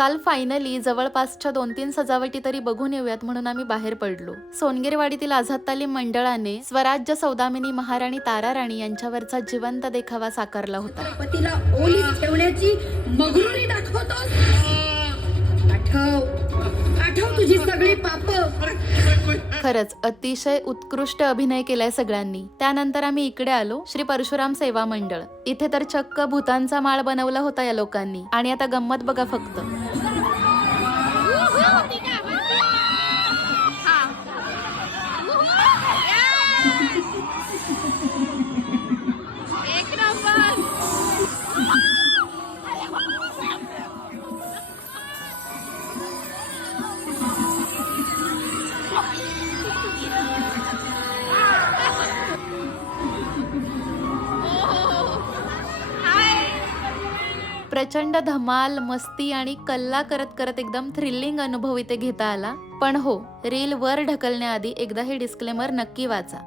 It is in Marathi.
काल फायनली जवळपासच्या 2-3 सजावटी तरी बघून येऊयात म्हणून आम्ही बाहेर पडलो. सोनगीरवाडीतील आझाद तालीम मंडळाने स्वराज्य सौदामिनी महाराणी तारा राणी यांच्यावरचा जिवंत देखावा साकारला होता. पतीला ओलीत ठेवण्याची मगरुरी दाखवतोस. आठव तुझी सगळी पाप. खरंच अतिशय उत्कृष्ट अभिनय केलाय सगळ्यांनी. त्यानंतर आम्ही इकडे आलो, श्री परशुराम सेवा मंडळ. इथे तर चक्क भूतांचा माळ बनवला होता या लोकांनी. आणि आता गंमत बघा फक्त. प्रचंड धमाल, मस्ती आणि कल्ला करत करत एकदम थ्रिलिंग अनुभव इथे घेता आला. पण हो, रील वर ढकलण्याआधी एकदा हे डिस्क्लेमर नक्की वाचा.